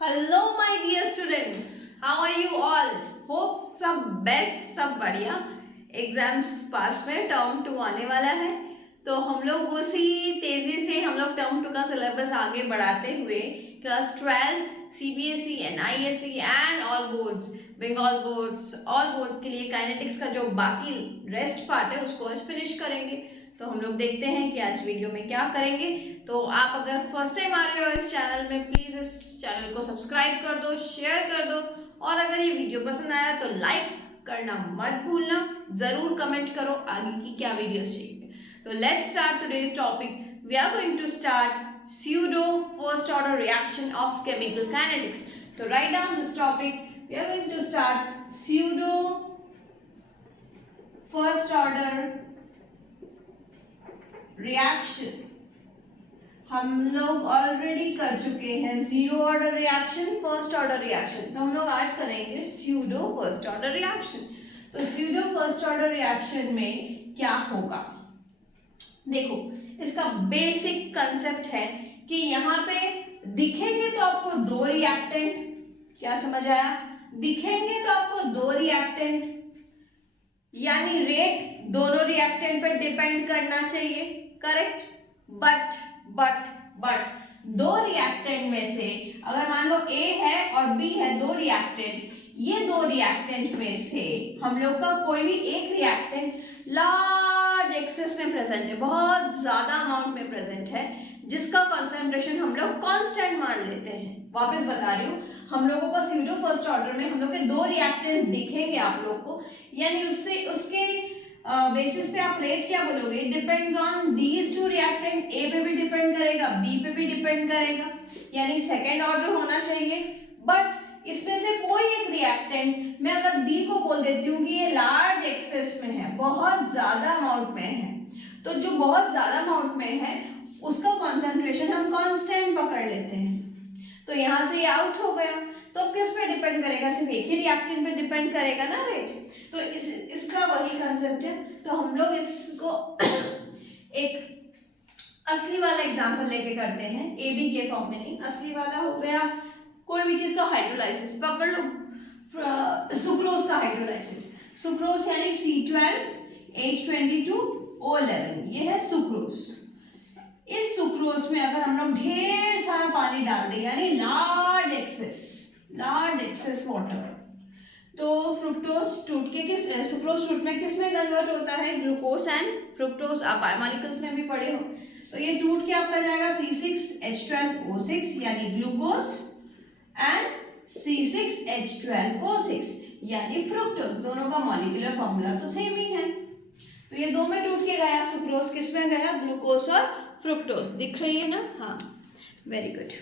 Hello my dear students, how are you all? Hope सब best, सब बढ़िया। Exams पास में टर्म 2 आने वाला है, तो हम लोग उसी तेजी से हम लोग टर्म 2 का सिलेबस आगे बढ़ाते हुए class 12 CBSE NISE and all boards, Bengal boards, all boards के लिए काइनेटिक्स का जो बाकी रेस्ट पार्ट है उसको आज फिनिश करेंगे। तो हम लोग देखते हैं कि आज वीडियो में क्या करेंगे। तो आप अगर फर्स्ट टाइम आ रहे हो इस चैनल में, प्लीज इस चैनल को सब्सक्राइब कर दो, शेयर कर दो, और अगर ये वीडियो पसंद आया तो लाइक करना मत भूलना। जरूर कमेंट करो आगे की क्या वीडियोस चाहिए। तो let's start today's topic. We are going to start pseudo first order reaction of chemical kinetics. तो write down this topic. We are going to start pseudo first order reaction. हम लोग already कर चुके हैं zero order reaction, first order reaction, तो हम लोग आज करेंगे स्यूडो फर्स्ट ऑर्डर रिएक्शन। तो स्यूडो फर्स्ट ऑर्डर रिएक्शन में क्या होगा, देखो इसका बेसिक कंसेप्ट है कि यहाँ पे दिखेंगे तो आपको दो रिएक्टेंट, क्या समझ आया? दिखेंगे तो आपको दो रिएक्टेंट, यानी रेट दोनों रिएक्टेंट पर डिपेंड करना चाहिए, करेक्ट। बट दो रिएक्टेंट में से अगर मान लो ए है और बी है, दो रिएक्टेंट, ये दो रिएक्टेंट में से हम लोग का कोई भी एक रिएक्टेंट लार्ज एक्सेस में प्रेजेंट है, बहुत ज्यादा अमाउंट में प्रेजेंट है, जिसका कंसंट्रेशन हम लोग कांस्टेंट मान लेते हैं। वापस बता रही हूँ, हम लोगों को स्यूडो फर्स्ट ऑर्डर में हम लोग के दो रिएक्टेंट दिखेंगे आप लोग को, यानी उसके बेसिस पे आप रेट क्या बोलोगे? Depends on these two reactant. A पे भी डिपेंड करेगा, बी पे भी डिपेंड करेगा, यानी सेकेंड ऑर्डर होना चाहिए। बट इसमें से कोई एक रिएक्टेंट, मैं अगर बी को बोल देती हूँ कि ये लार्ज एक्सेस में है, बहुत ज्यादा अमाउंट में है, तो जो बहुत ज्यादा अमाउंट में है उसका कॉन्सेंट्रेशन हम कांस्टेंट पकड़ लेते हैं। तो यहाँ से ये आउट हो गया, तो किस पे डिपेंड करेगा? सिर्फ एक ही रिएक्टेंट पे डिपेंड करेगा ना रेट। तो इसका वही कंसेप्ट है। तो हम लोग इसको एक असली वाला एग्जांपल लेके करते हैं, ए बी के फॉर्म में नहीं, असली वाला हो गया कोई भी चीज का हाइड्रोलाइसिस, पकड़ लो सुक्रोज का हाइड्रोलाइसिस। सुक्रोज यानी C12H22O11, ये है सुक्रोज। इस सुक्रोज में अगर हम लोग ढेर सारा पानी डाल दें, यानी लार्ज एक्सेस वाटर, तो फ्रुक्टोज टूट के सुक्रोज टूट में किस में कन्वर्ट होता है? ग्लूकोज एंड फ्रुक्टोज, आप बायोमोलिक्यूल्स में भी पढ़े हो। तो ये टूट के आपका जाएगा C6H12O6, यानी ग्लूकोज, एंड C6H12O6 यानी फ्रुक्टोज। दोनों का मॉलिक्यूलर फॉर्मूला तो सेम ही है। तो ये दो में टूट के गया, सुक्रोज किस में गया? ग्लूकोज और फ्रुक्टोज। दिख रही है ना? हाँ, वेरी गुड।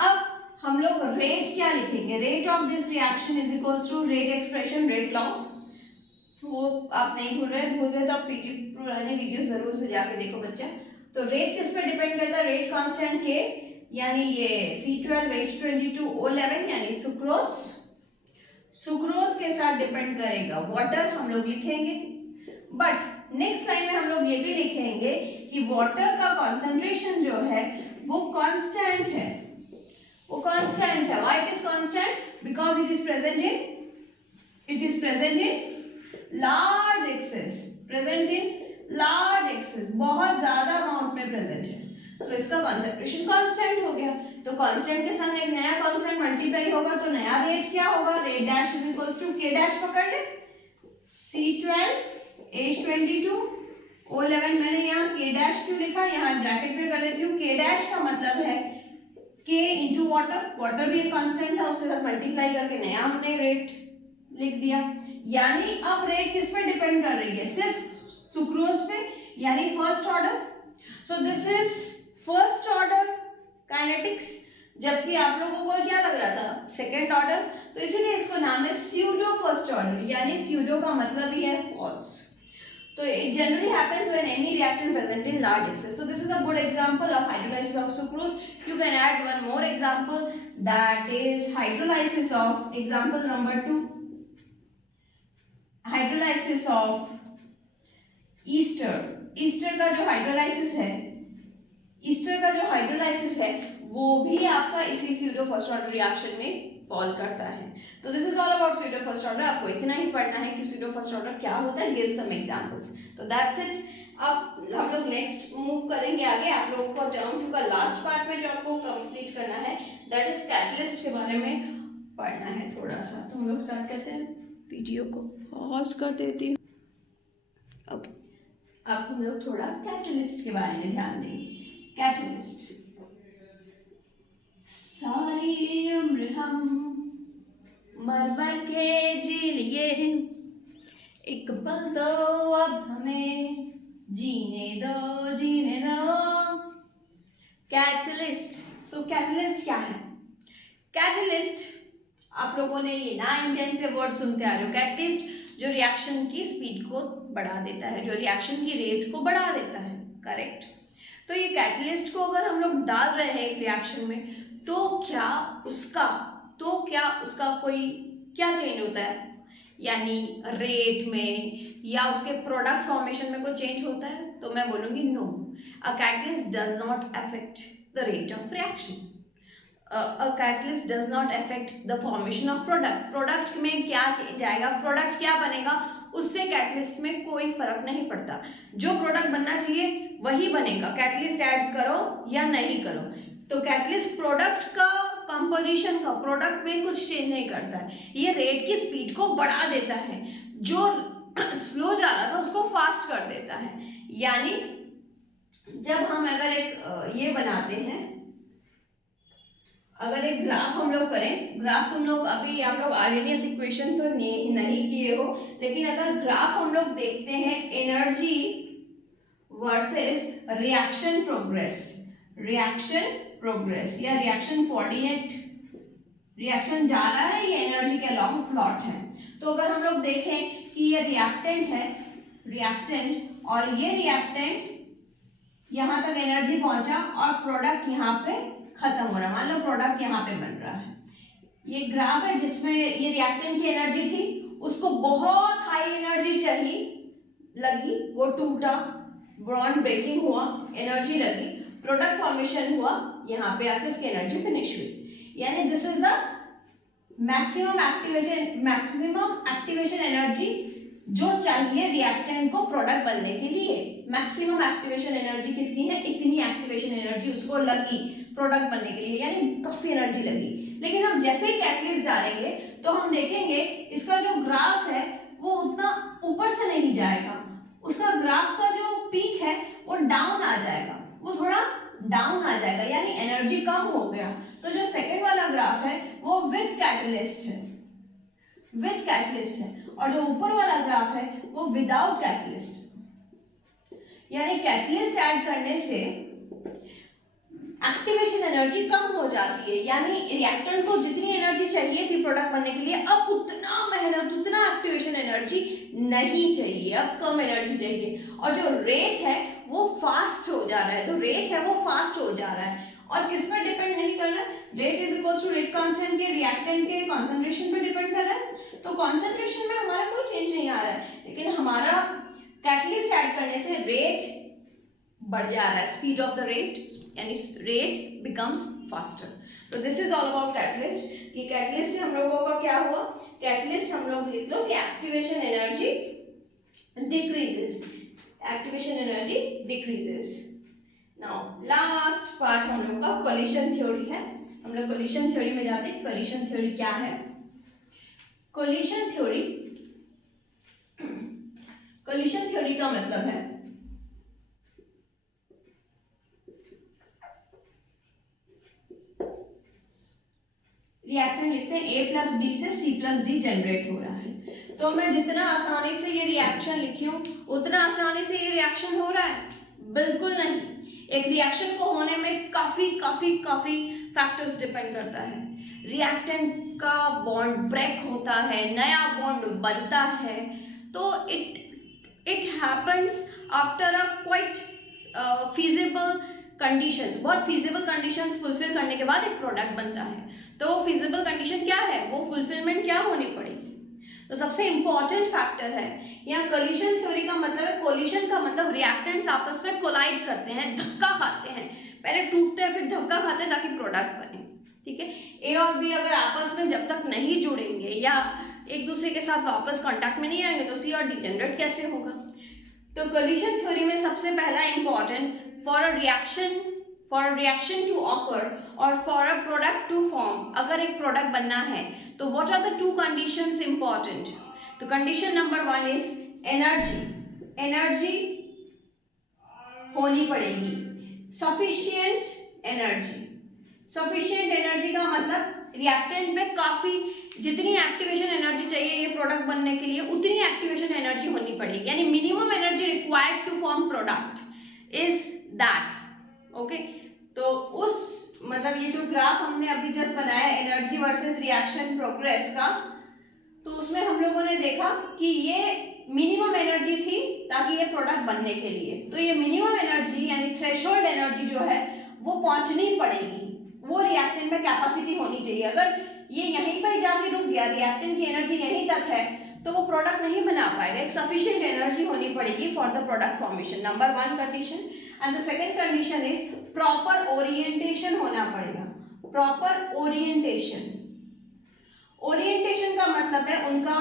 अब हम लोग रेट क्या लिखेंगे? Rate of this reaction is equals to rate expression, rate law. वो आप नहीं भूल रहे तो आप पुराने वीडियो जरूर से जाके देखो बच्चा। तो रेट किस पे डिपेंड करता है? रेट कांस्टेंट के, यानी ये C12H22O11 यानी सुक्रोज के साथ डिपेंड करेगा वाटर, हम लोग लिखेंगे। बट नेक्स्ट लाइन में हम लोग ये भी लिखेंगे कि वाटर का कॉन्सेंट्रेशन जो है वो कांस्टेंट है, वो कांस्टेंट है। Why it is constant? Because it is present in large access, बहुत ज्यादा अमाउंट में प्रेजेंट है, तो इसका कॉन्सेंट्रेशन कांस्टेंट हो गया। तो कांस्टेंट के संग एक नया कांस्टेंट मल्टीप्लाई होगा, तो नया रेट क्या होगा? Rate dash is equals to K dash, पकड़ ले, C12H22O11। मैंने यहाँ के डैश क्यों लिखा? यहाँ ब्रैकेट में कर देती हूँ। के डैश का मतलब है के इंटू वाटर भी एक कांस्टेंट था, उसके साथ मल्टीप्लाई करके नया हमने रेट लिख दिया। यानी अब रेट किस पे डिपेंड कर रही है? सिर्फ सुक्रोज पे, यानी first order. So this is first order kinetics, जबकि आप लोगों को क्या लग रहा था? Second order. तो इसीलिए इसको नाम है स्यूडो फर्स्ट ऑर्डर, यानी स्यूडो का मतलब ही है false. So it generally happens when any reactant present in large excess. So this is a good example of hydrolysis of sucrose. You can add one more example, that is hydrolysis of example number 2. Hydrolysis of ester. ester का जो hydrolysis है वो भी आपका इसी pseudo first order reaction में fall करता है। तो this is all about pseudo first order. आपको इतना ही पढ़ना है कि स्यूडो फर्स्ट ऑर्डर क्या होता है, गिव सम एग्जांपल्स। तो दैट्स इट। अब हम लोग नेक्स्ट मूव करेंगे आगे। आप लोगों को टर्म 2 का लास्ट पार्ट में जो आपको कंप्लीट करना है दैट इज कैटलिस्ट के बारे में पढ़ना है थोड़ा सा। तो हम लोग स्टार्ट करते हैं। वीडियो को पॉज कर देती हूँ। ओके, अब हम लोग थोड़ा कैटलिस्ट के बारे में ध्यान देंगे। कैटलिस्ट, सारी उम्र हम मर मर के जी लिए, एक पल दो अब हमें जीने दो, जीने दो। कैटलिस्ट, तो कैटलिस्ट क्या है? कैटलिस्ट आप लोगों ने ये 9-10 से वर्ड सुनते आ रहे हो। कैटलिस्ट जो रिएक्शन की स्पीड को बढ़ा देता है, जो रिएक्शन की रेट को बढ़ा देता है, करेक्ट। तो ये कैटलिस्ट को अगर हम लोग डाल रहे हैं एक रिएक्शन में, तो क्या उसका कोई क्या चेंज होता है, यानी रेट में या उसके प्रोडक्ट फॉर्मेशन में कोई चेंज होता है? तो मैं बोलूँगी no, a catalyst does not affect the rate of reaction. A catalyst does not affect the formation of product. Product में क्या चेंज आएगा, प्रोडक्ट क्या बनेगा, उससे कैटलिस्ट में कोई फर्क नहीं पड़ता। जो प्रोडक्ट बनना चाहिए वही बनेगा, कैटलिस्ट ऐड करो या नहीं करो। तो कैटलिस्ट प्रोडक्ट का कंपोजिशन का, प्रोडक्ट में कुछ चेंज नहीं करता है। ये रेट की स्पीड को बढ़ा देता है, जो स्लो जा रहा था उसको फास्ट कर देता है। यानी जब हम अगर एक ये बनाते हैं, अगर एक ग्राफ हम लोग करें, ग्राफ तुम लोग अभी आप लोग आर्हेनियस इक्वेशन तो नहीं किए हो, लेकिन अगर ग्राफ हम लोग देखते हैं एनर्जी वर्सेस रिएक्शन प्रोग्रेस या रिएक्शन कोऑर्डिनेट, रिएक्शन जा रहा है, ये एनर्जी के अलोंग प्लॉट है। तो अगर हम लोग देखें कि ये रिएक्टेंट है, रिएक्टेंट, और ये रिएक्टेंट यहाँ तक एनर्जी पहुंचा और प्रोडक्ट यहाँ पे खत्म हो रहा, मान लो प्रोडक्ट यहाँ पे बन रहा है। ये ग्राफ है जिसमें ये रिएक्टेंट की एनर्जी थी, उसको बहुत हाई एनर्जी चाहिए लगी, वो टूटा, बॉन्ड ब्रेकिंग हुआ, एनर्जी लगी, प्रोडक्ट फॉर्मेशन हुआ, यहाँ पे आके उसकी एनर्जी फिनिश हुई। यानी this is the maximum activation energy जो चाहिए रिएक्टेंट को प्रोडक्ट बनने के लिए। मैक्सिमम एक्टिवेशन एनर्जी कितनी है, इतनी एक्टिवेशन एनर्जी उसको लगी प्रोडक्ट बनने के लिए, यानी काफी एनर्जी लगी। लेकिन हम जैसे ही कैटलिस्ट डालेंगे तो हम देखेंगे इसका जो ग्राफ है वो उतना ऊपर से नहीं जाएगा, उसका ग्राफ का जो पीक है वो डाउन आ जाएगा, वो थोड़ा डाउन आ जाएगा, यानी एनर्जी कम हो गया। तो जो सेकेंड वाला ग्राफ है वो विद कैटलिस्ट है, और जो ऊपर वाला ग्राफ है वो विदाउट कैटलिस्ट। यानी कैटलिस्ट ऐड करने से एक्टिवेशन एनर्जी कम हो जाती है, यानी रिएक्टेंट को जितनी एनर्जी चाहिए थी प्रोडक्ट बनने के लिए, अब उतना मेहनत, उतना एक्टिवेशन एनर्जी नहीं चाहिए, अब कम एनर्जी चाहिए, और जो रेट है वो फास्ट हो जा रहा है। और किस पर डिपेंड नहीं कर रहा है, rate is equal to rate constant के रिएक्टेंट के कॉन्सेंट्रेशन पे डिपेंड कर रहा है। तो कॉन्सेंट्रेशन में हमारा कोई चेंज नहीं आ रहा है, लेकिन हमारा कैटलिस्ट ऐड करने से रेट बढ़ जा रहा है, स्पीड ऑफ द रेट, यानी रेट बिकम्स फास्टर। तो this is all about catalyst. ये कैटलिस्ट से हम लोगों का क्या हुआ, कैटलिस्ट हम लोग लिख लो कि activation energy decreases. Now last part हम लोग का कोलिशन थ्योरी है। हम लोग कोलिशन थ्योरी में जाते हैं। कोलिशन थ्योरी क्या है? कोलिशन थ्योरी का मतलब है रिएक्टेंट लिखते हैं A+D से C+D जनरेट हो रहा है। तो मैं जितना आसानी से ये रिएक्शन लिखी हूँ उतना आसानी से ये रिएक्शन हो रहा है? बिल्कुल नहीं। एक रिएक्शन को होने में काफी फैक्टर्स डिपेंड करता है। रिएक्टेंट का बॉन्ड ब्रेक होता है, नया बॉन्ड बनता है, तो it happens after a quite feasible conditions, बहुत फीजिबल कंडीशंस फुलफिल करने के बाद एक प्रोडक्ट बनता है। तो फीजिबल कंडीशन क्या है, वो फुलफिलमेंट क्या होनी पड़ेगी? तो सबसे इंपॉर्टेंट फैक्टर है यहाँ कोलिशन थ्योरी का मतलब है, कोलिशन का मतलब रिएक्टेंट्स आपस में कोलाइड करते हैं, धक्का खाते हैं, पहले टूटते हैं फिर धक्का खाते हैं ताकि प्रोडक्ट बने, ठीक है। ए और बी अगर आपस में जब तक नहीं जुड़ेंगे या एक दूसरे के साथ वापस कांटेक्ट में नहीं आएंगे तो सी और डी जनरेट कैसे होगा। तो कोलिशन थ्योरी में सबसे पहला important, for a reaction to occur और for a product to form, अगर एक प्रोडक्ट बनना है तो what are the two conditions important. तो कंडीशन नंबर 1 इज एनर्जी होनी पड़ेगी, सफिशिएंट एनर्जी का मतलब रिएक्टेंट में काफ़ी जितनी एक्टिवेशन एनर्जी चाहिए ये प्रोडक्ट बनने के लिए उतनी एक्टिवेशन एनर्जी होनी पड़ेगी, यानी minimum energy required to form product is that, okay. तो उस मतलब ये जो ग्राफ हमने अभी जस्ट बनाया एनर्जी वर्सेस रिएक्शन प्रोग्रेस का, तो उसमें हम लोगों ने देखा कि ये मिनिमम एनर्जी थी ताकि ये प्रोडक्ट बनने के लिए, तो ये मिनिमम एनर्जी यानी थ्रेशोल्ड एनर्जी जो है वो पहुंचनी पड़ेगी, वो रिएक्टेंट में कैपेसिटी होनी चाहिए। अगर ये यहीं पर जाके रुक गया, रिएक्टेंट की एनर्जी यहीं तक है, तो वो प्रोडक्ट नहीं बना पाएगा। एक सफिशिएंट एनर्जी होनी पड़ेगी for the product formation, number 1 condition. And the second condition is proper orientation होना पड़ेगा, प्रॉपर ओरिएंटेशन का मतलब है उनका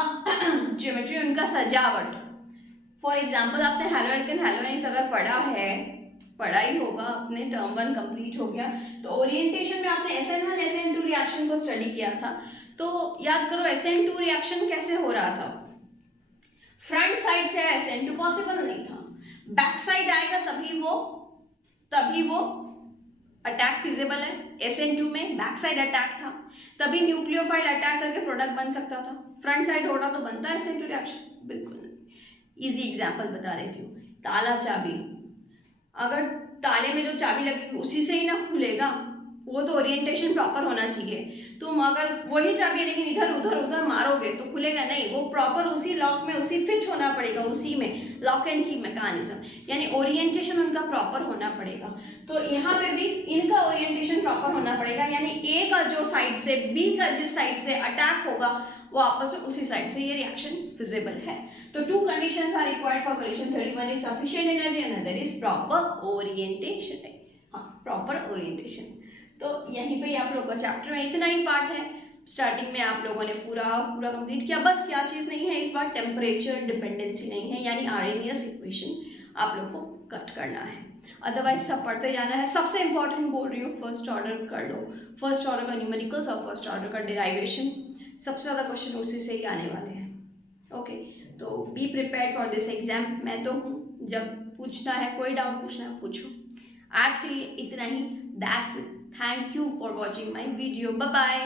ज्योमेट्री, उनका सजावट। फॉर एग्जाम्पल आपने हैलोएल्केन हैलोएनिक्स अगर पढ़ा ही होगा, अपने टर्म 1 कंप्लीट हो गया, तो ओरिएंटेशन में आपने SN1 SN2 रिएक्शन को स्टडी किया था। तो याद करो SN2 रिएक्शन कैसे हो रहा था, फ्रंट साइड से SN2 पॉसिबल नहीं था, बैक साइड आएगा तभी वो अटैक फिजिबल है। SN2 में बैक साइड अटैक था, तभी न्यूक्लियोफाइल अटैक करके प्रोडक्ट बन सकता था। फ्रंट साइड हो रहा तो बनता है SN2 रिएक्शन? बिल्कुल नहीं। इजी एग्जांपल बता देती हूँ, ताला चाबी, अगर ताले में जो चाबी लगी उसी से ही ना खुलेगा, वो तो ओरिएंटेशन प्रॉपर होना चाहिए। तुम अगर वही चाबी है लेकिन इधर उधर मारोगे तो खुलेगा नहीं, वो प्रॉपर उसी लॉक में उसी फिट होना पड़ेगा, उसी में लॉक एंड की मैकेनिज्म, यानी ओरिएंटेशन उनका प्रॉपर होना पड़ेगा। तो यहाँ पे भी इनका ओरिएंटेशन प्रॉपर होना पड़ेगा, यानी ए का जो साइड से बी का जिस साइड से अटैक होगा वो आपस में उसी साइड से ये रिएक्शन फिजिबल है। तो 2 conditions are required for collision theory, one is sufficient energy, another is proper orientation. हाँ, प्रॉपर ओरिएंटेशन। तो यहीं पे आप लोगों का चैप्टर में इतना ही पार्ट है। स्टार्टिंग में आप लोगों ने पूरा कंप्लीट किया। बस क्या चीज़ नहीं है इस बार, टेम्परेचर डिपेंडेंसी नहीं है, यानी आर्हेनियस इक्वेशन आप लोग को कट करना है, अदरवाइज सब पढ़ते जाना है। सबसे इंपॉर्टेंट बोल रही हूँ, फर्स्ट ऑर्डर कर लो, फर्स्ट ऑर्डर का न्यूमेरिकल्स और फर्स्ट ऑर्डर का डिराइवेशन, सबसे ज़्यादा क्वेश्चन उसी से ही आने वाले हैं। ओके, तो be prepared for this exam. मैं तो हूँ, जब पूछना है, कोई डाउट पूछना है पूछो। आज के लिए इतना ही, that's it. Thank you for watching my video, bye bye.